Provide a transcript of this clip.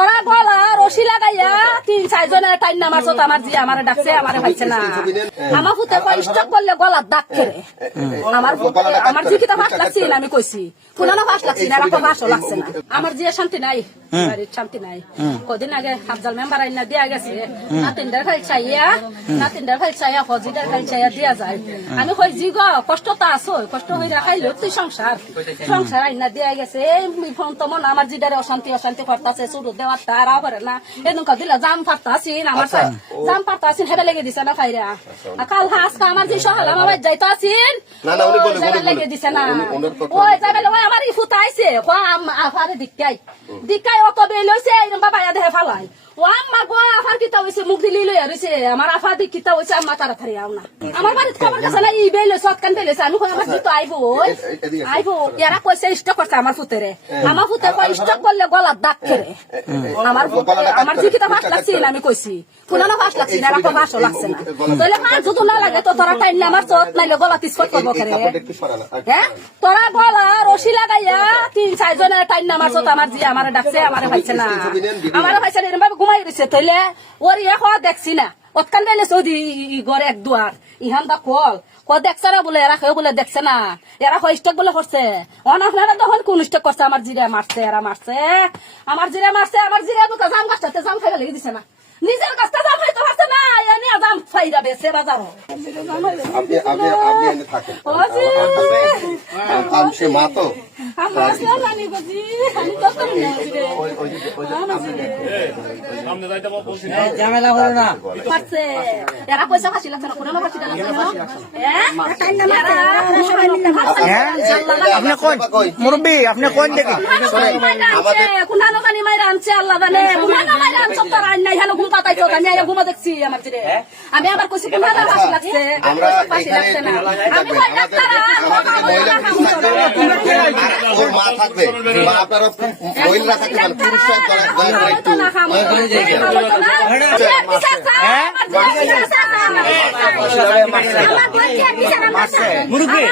তোরা গলা রশি লাগাইয়া 3-4 জনের টাইম নামার তো আমার জি আমারে ডাকছে আমারে ভাইছে না আমার ফুতে স্টক করলে গলার দাগ খেরে আমার জি কিটা ফাঁস লাগছে না আমি কইছি পুনানো ফাঁস লাগছে না রাখো ফাঁসও লাগছে না আমার জি শান্তি নাই বাড়ির শান্তি নাই কদিন আগে হাফজাল মেম্বার আইনা দিয়া গেছে নাতিনদার খাই চাইয়া ফজিদার খাই চাইয়া দিয়া যায় আমি কই জি গো কষ্ট তো আছো কষ্ট হইরা খাইলো তুই সংসার আইনা দিয়া গেছে এই ফোন তো মন আমার জিদারে অশান্তি করতাছে শুরু দেওয়ার তারা করে না এনুকা দিলা জাম পারতাছিন আমার জাম পারতাছিন হেবে লেগে দিছে না খাইরা কাল হাসকা আমার জি সহালা আমার যাইতাছিন না উনি বলে লেগে দিছে না ওই যাবে ওই আমার ইফুত আইছে কো আফারে দিকাই অত বেল হইছে এরম বাবা ইয়া দেহে ফালাই ও আম্মা গো আফার কিতা হইছে মুখ দিলি লই আইছে আমার আফা দি কিতা হইছে আম্মা তাড়াতাড়ি আও না আমার বাড়িতে খবর কাছে না ই বেল সৎকান বেল আমি কই আমার দিতো আইবো এরা কইছে স্টক করছে আমার ফুতেরে আমার ফুতে কই স্টক করলে গলার দাগ খেরে আমার জি কিতা ফাঁস লাগছে না আমি কইছি পুনানো ফাঁস লাগছে না রাখো ফাঁসও লাগছে না তাহলে ফাঁস যদি না লাগে তো তোরা টাইম আমার চোট নাইলে গলা তিস্কট করবো করে হ্যাঁ তোরা গলা রশি লাগাইয়া 3-4 জনের টাইম নামার চোট আমার জি আমারে ডাকছে আমারে ভাইছে না আমারে ভাইছে না এরম ভাবে ঘুমাই রইছে তাইলে ওর ইয়া দেখছি না ওতকান বেলে সৌদি ঘরে এক দুয়ার ইহান দা কল দেখছে না বলে এরা খেয়ে বলে দেখছে না এরা স্টক বলে করছে আপনারা তখন কোন স্টক করছে আমার জিরা মারছে এরা মারছে আমার জিরা তো জাম গাছটাতে জাম খাইবা লেগে দিছে না নিজের গাছটা জাম খাইতে পারছে না এনে জাম ফাইরা বেছে বাজারও আপনি এনে থাকেন সে মা তো ঝামেলা করো না এরা পয়সা ফাঁসি লাগছে না কোনো ফাঁসি আপনি কোন মুরব্বী আপনি কোন দেখি কুনানো জানি মাইরা আনছে আল্লাহ জানে কুনানো মাইরা আনছে তো রান নাই হলো ঘুম পাতাইছো আমি আইয়া ঘুমা দেখছি আমার জিরে আমি আবার কইছি কুনানো ফাঁসি লাগছে ফাঁসি লাগছে না আমি কই ডাক্তার ওর মা থাকবে বা আপনারা মহিলা থাকবে পুরুষ মুরব্বী